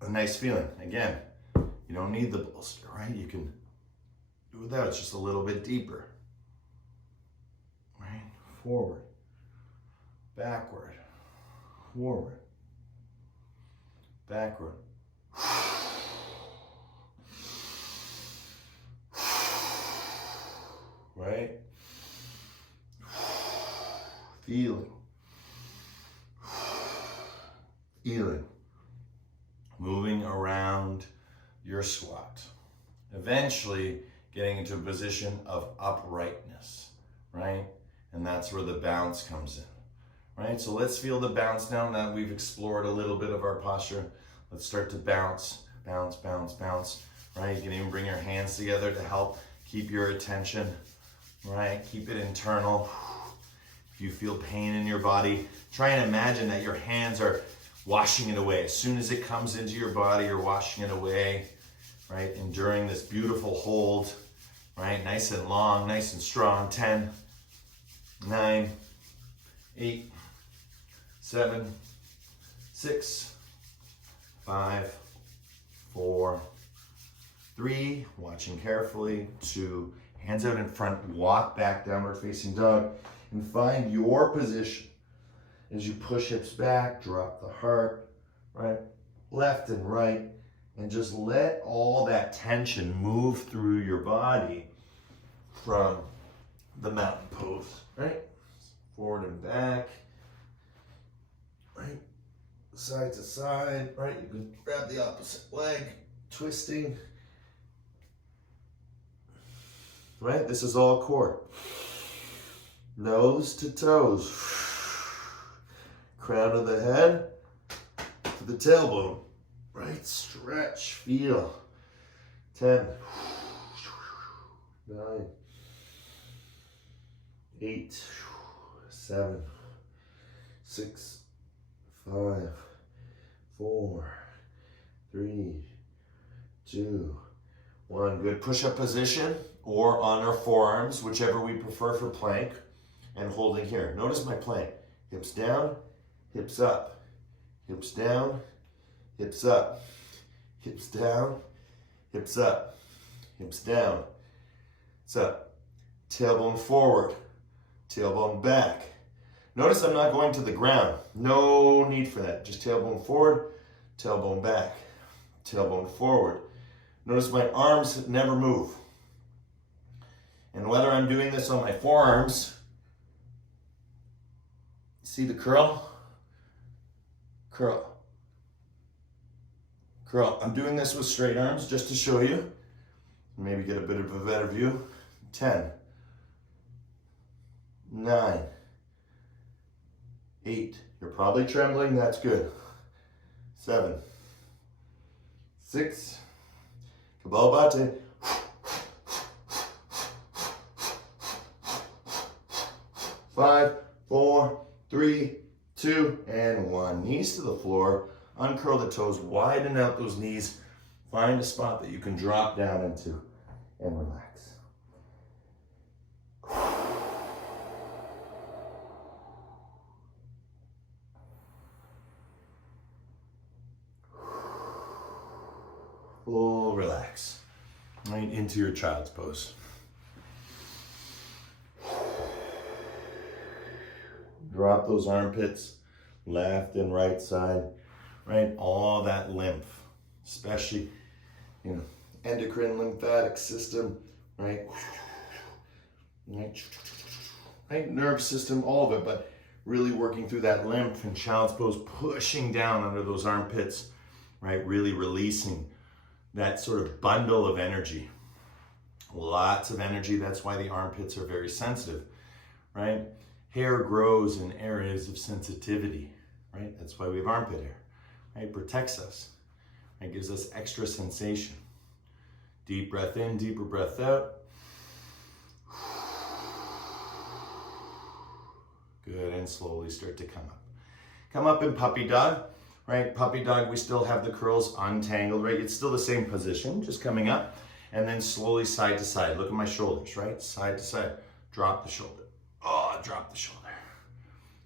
a nice feeling. Again, you don't need the bolster, right? You can do without, it's just a little bit deeper. Right, forward, backward, forward, backward. Right? Feeling. Moving around your squat. Eventually getting into a position of uprightness, right? And that's where the bounce comes in, right? So let's feel the bounce now that we've explored a little bit of our posture. Let's start to bounce, bounce, bounce, bounce, right? You can even bring your hands together to help keep your attention, right? Keep it internal. If you feel pain in your body, try and imagine that your hands are washing it away. As soon as it comes into your body, you're washing it away, right? Enduring this beautiful hold, right? Nice and long, nice and strong. 10, 9, 8, 7, 6, 5, 4, 3, watching carefully, 2, hands out in front, walk back, downward facing dog, and find your position. As you push hips back, drop the heart, right? Left and right, and just let all that tension move through your body from the mountain pose, right? Forward and back, right? Side to side, right? You can grab the opposite leg, twisting, right? This is all core. Nose to toes. Crown of the head to the tailbone, right? Stretch, feel. 10, 9, 8, 7, 6, 5, 4, 3, 2, 1. Good. Push-up position or on our forearms, whichever we prefer for plank, and holding here. Notice my plank. Hips down, hips up, hips down, hips up, hips down, hips up, hips down, hips up. Tailbone forward, tailbone back. Notice I'm not going to the ground. No need for that. Just tailbone forward, tailbone back, tailbone forward. Notice my arms never move. And whether I'm doing this on my forearms, see the curl? Curl. Curl. I'm doing this with straight arms just to show you. Maybe get a bit of a better view. 10, 9, 8. You're probably trembling. That's good. 7, 6. Kabal bate. 5, 4, 3, 2, and 1. Knees to the floor. Uncurl the toes. Widen out those knees. Find a spot that you can drop down into and relax. Full relax. Right into your child's pose. Drop those armpits, left and right side, right? All that lymph, especially, endocrine lymphatic system, right? Right? Nerve system, all of it, but really working through that lymph and child's pose, pushing down under those armpits, right? Really releasing that sort of bundle of energy. Lots of energy. That's why the armpits are very sensitive, right? Hair grows in areas of sensitivity, right? That's why we have armpit hair, right? It protects us, right? It gives us extra sensation. Deep breath in, deeper breath out. Good, and slowly start to come up. Come up in puppy dog, right? Puppy dog, we still have the curls untangled, right? It's still the same position, just coming up. And then slowly side to side. Look at my shoulders, right? Side to side. Drop the shoulder. Oh, drop the shoulder.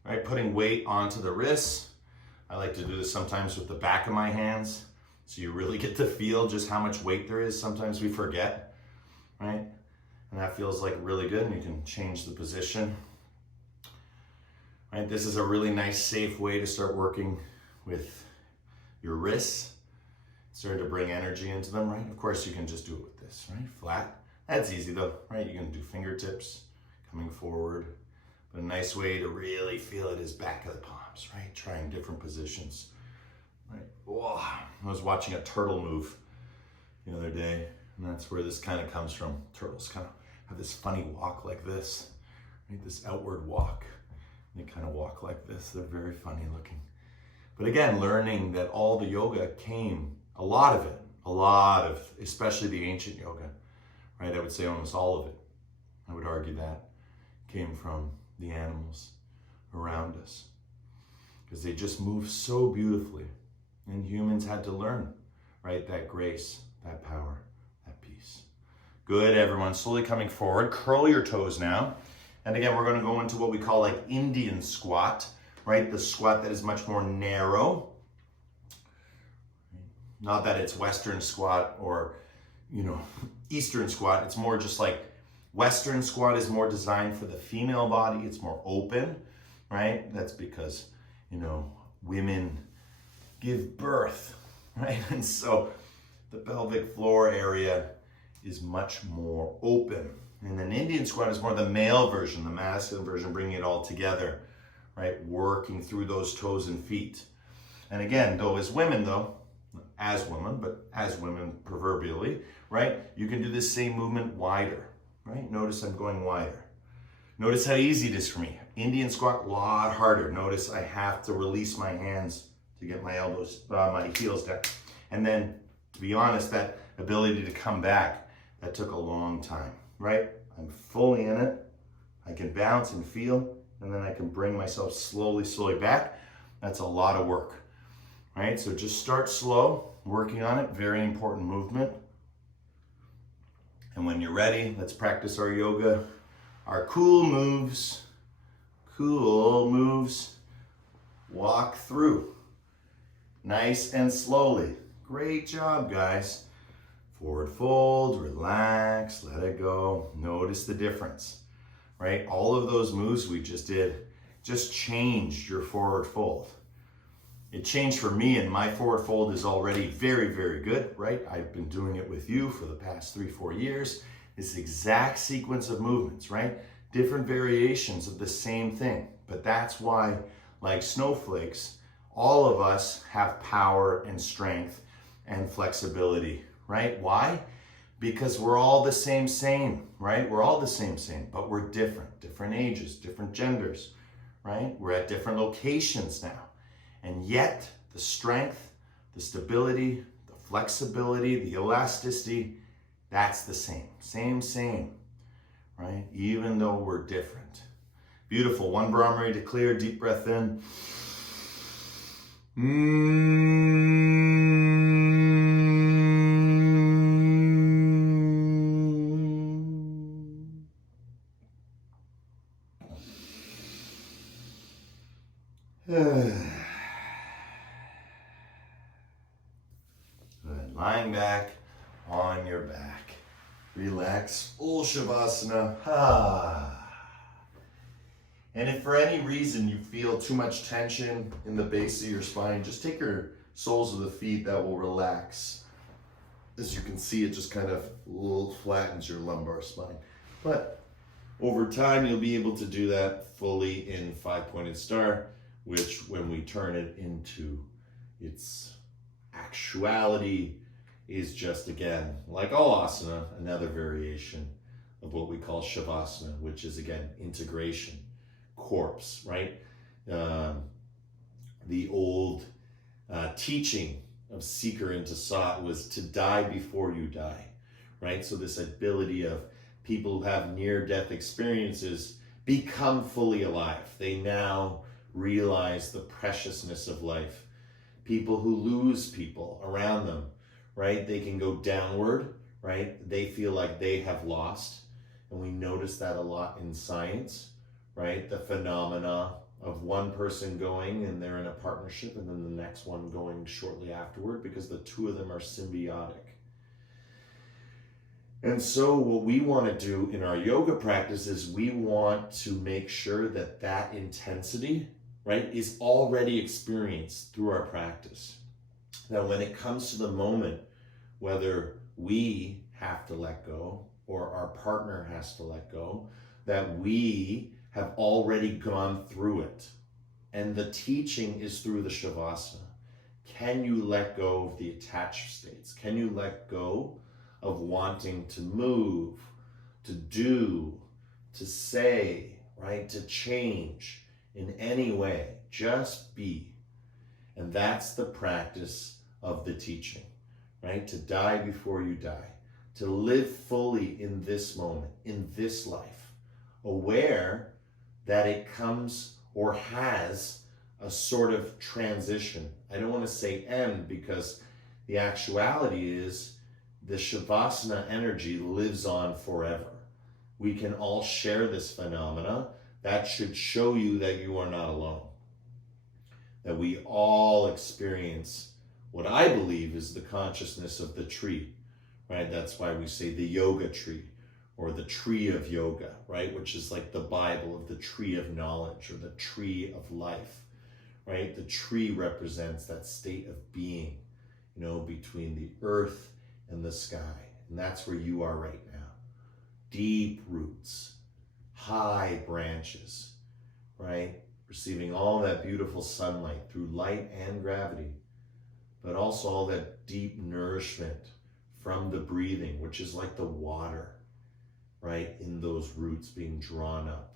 Right, putting weight onto the wrists. I like to do this sometimes with the back of my hands. So you really get to feel just how much weight there is. Sometimes we forget, right? And that feels like really good. And you can change the position. Right, this is a really nice, safe way to start working with your wrists. Start to bring energy into them, right? Of course, you can just do it with this, right? Flat. That's easy though, right? You can do fingertips coming forward. But a nice way to really feel it is back of the palms, right? Trying different positions, right? Whoa. I was watching a turtle move the other day, and that's where this kind of comes from. Turtles kind of have this funny walk like this, right? This outward walk. They kind of walk like this. They're very funny looking. But again, learning that all the yoga came, a lot of, especially the ancient yoga, right? I would say almost all of it, I would argue that, came from the animals around us. Because they just move so beautifully. And humans had to learn, right? That grace, that power, that peace. Good, everyone. Slowly coming forward. Curl your toes now. And again, we're going to go into what we call like Indian squat, right? The squat that is much more narrow. Not that it's Western squat or, Eastern squat. It's more just like Western squat is more designed for the female body. It's more open, right? That's because, women give birth, right? And so the pelvic floor area is much more open. And then Indian squat is more the male version, the masculine version, bringing it all together, right? Working through those toes and feet. And again, as women proverbially, right? You can do this same movement wider, right? Notice I'm going wider. Notice how easy it is for me. Indian squat, a lot harder. Notice I have to release my hands to get my my heels down. And then, to be honest, that ability to come back, that took a long time, right? I'm fully in it. I can bounce and feel, and then I can bring myself slowly back. That's a lot of work, right? So just start slow, working on it. Very important movement. And when you're ready, let's practice our yoga, our cool moves. Walk through. Nice and slowly. Great job, guys. Forward fold, relax, let it go. Notice the difference, right? All of those moves we just did just changed your forward fold. It changed for me, and my forward fold is already very, very good, right? I've been doing it with you for the past 3-4 years. This exact sequence of movements, right? Different variations of the same thing. But that's why, like snowflakes, all of us have power and strength and flexibility, right? Why? Because we're all the same, right? We're all the same, but we're different ages, different genders, right? We're at different locations now. And yet the strength, the stability, the flexibility, the elasticity, that's the same, right? Even though we're different. Beautiful. One Brahmari to clear, deep breath in. Good. Lying back on your back. Relax. Full Shavasana. And if for any reason you feel too much tension in the base of your spine, just take your soles of the feet, that will relax. As you can see, it just kind of flattens your lumbar spine. But over time, you'll be able to do that fully in five-pointed star, which when we turn it into its actuality is just, again, like all asana, another variation of what we call Shavasana, which is, again, integration, corpse, right? The old teaching of Seeker into Sat was to die before you die, right? So this ability of people who have near-death experiences become fully alive. They now realize the preciousness of life. People who lose people around them, right? They can go downward, right? They feel like they have lost. And we notice that a lot in science, right? The phenomena of one person going and they're in a partnership and then the next one going shortly afterward because the two of them are symbiotic. And so what we want to do in our yoga practice is we want to make sure that that intensity, right, is already experienced through our practice. Now, when it comes to the moment, whether we have to let go or our partner has to let go, that we have already gone through it. And the teaching is through the Shavasana. Can you let go of the attached states? Can you let go of wanting to move, to do, to say, right, to change in any way? Just be. And that's the practice of the teaching, right? To die before you die, to live fully in this moment, in this life, aware that it comes or has a sort of transition. I don't want to say end because the actuality is the Shavasana energy lives on forever. We can all share this phenomena. That should show you that you are not alone. That we all experience what I believe is the consciousness of the tree, right? That's why we say the yoga tree or the tree of yoga, right? Which is like the Bible of the tree of knowledge or the tree of life, right? The tree represents that state of being, you know, between the earth and the sky. And that's where you are right now. Deep roots, high branches, right? Receiving all that beautiful sunlight through light and gravity, but also all that deep nourishment from the breathing, which is like the water, right? In those roots being drawn up.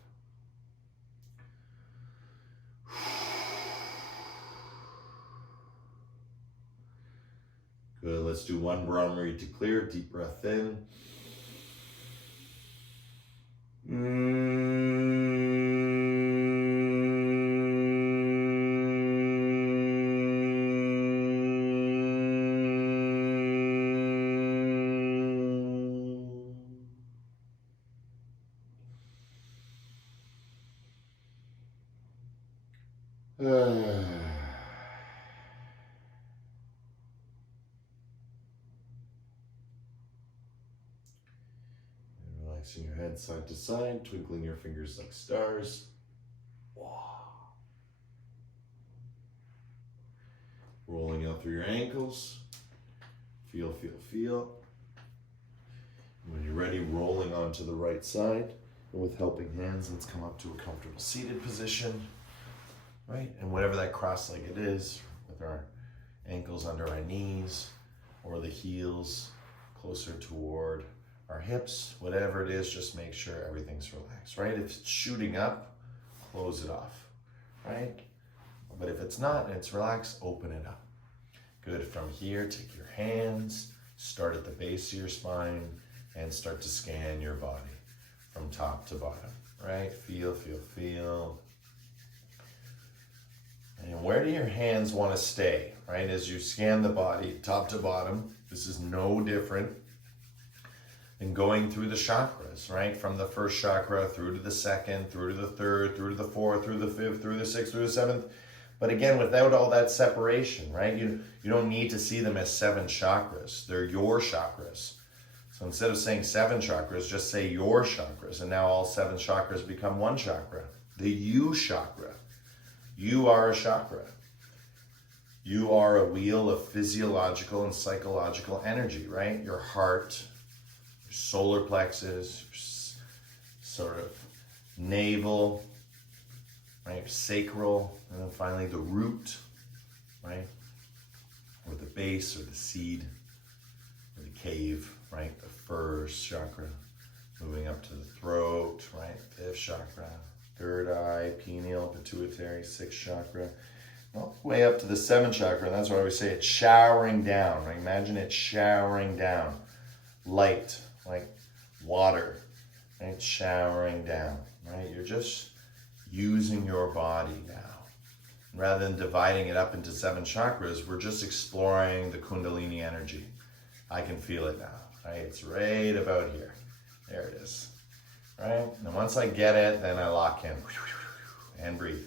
Good, let's do one Brahmari to clear. Deep breath in. Relaxing your head side to side, twinkling your fingers like stars. Rolling out through your ankles. Feel, feel, feel. When you're ready, rolling onto the right side. And with helping hands, let's come up to a comfortable seated position. Right? And whatever that cross-legged is, with our ankles under our knees or the heels closer toward our hips, whatever it is, just make sure everything's relaxed, right? If it's shooting up, close it off, right? But if it's not and it's relaxed, open it up. Good. From here, take your hands, start at the base of your spine, and start to scan your body from top to bottom, right? Feel, feel, feel. And where do your hands want to stay, right? As you scan the body, top to bottom, this is no different than going through the chakras, right? From the first chakra through to the second, through to the third, through to the fourth, through the fifth, through the sixth, through the seventh. But again, without all that separation, right? You don't need to see them as 7 chakras. They're your chakras. So instead of saying 7 chakras, just say your chakras. And now all 7 chakras become 1 chakra, the you chakra. You are a chakra. You are a wheel of physiological and psychological energy, right? Your heart, your solar plexus, your sort of navel, right? Your sacral, and then finally the root, right? Or the base or the seed or the cave, right? The first chakra, moving up to the throat, right? 5th chakra. 3rd eye, pineal, pituitary, 6th chakra, all the way up to the 7th chakra. And that's why we say it's showering down, right? Imagine it showering down. Light, like water, right? Showering down, right? You're just using your body now. Rather than dividing it up into 7 chakras, we're just exploring the Kundalini energy. I can feel it now, right? It's right about here. There it is. Right? And once I get it, then I lock in and breathe.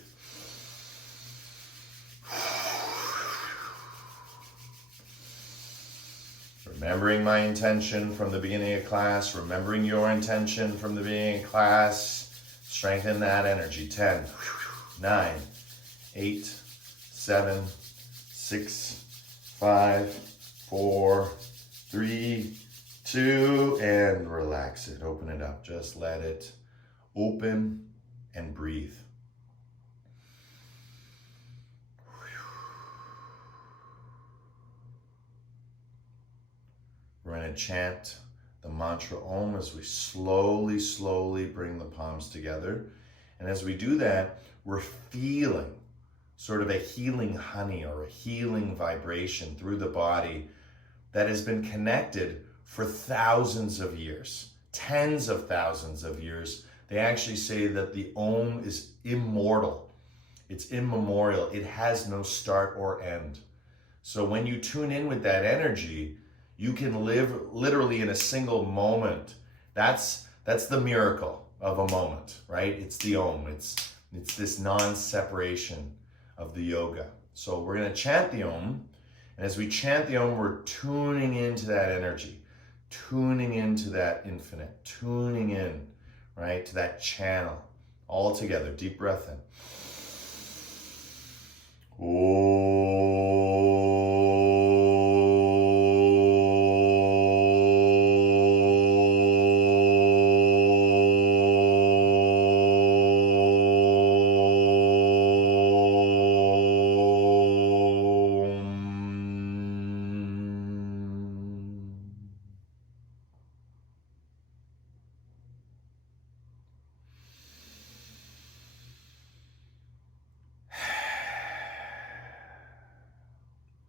Remembering my intention from the beginning of class, remembering your intention from the beginning of class, strengthen that energy. 10, 9, 8, 7, 6, 5, 4, 3, 2, and relax it. Open it up. Just let it open and breathe. We're going to chant the mantra Om as we slowly, slowly bring the palms together. And as we do that, we're feeling sort of a healing honey or a healing vibration through the body that has been connected for thousands of years, tens of thousands of years. They actually say that the Om is immortal. It's immemorial. It has no start or end. So when you tune in with that energy, You can live literally in a single moment. That's the miracle of a moment, right? It's the Om. It's this non-separation of the yoga. So we're going to chant the Om. And as we chant the Om, we're tuning into that energy, tuning into that infinite, tuning in, right, to that channel. All together. Deep breath in.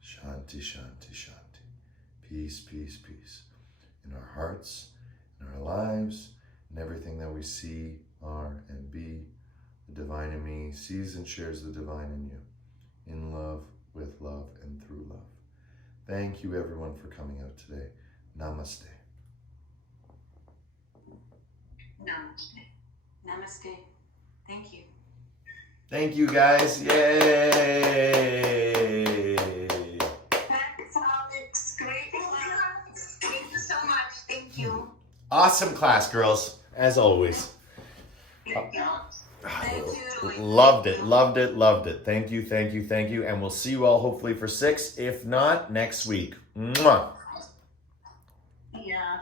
Shanti, shanti, shanti. Peace, peace, peace. In our hearts, in our lives, in everything that we see, are, and be. The divine in me sees and shares the divine in you. In love, with love, and through love. Thank you everyone for coming out today. Namaste. Namaste. Namaste. Thank you. Thank you guys. Yay! That's all. It's great. Thank you so much. Thank you. Awesome class, girls, as always. Thank you. Thank you. Loved it, loved it, loved it. Thank you, thank you, thank you. And we'll see you all hopefully for 6, if not next week. Mwah. Yeah.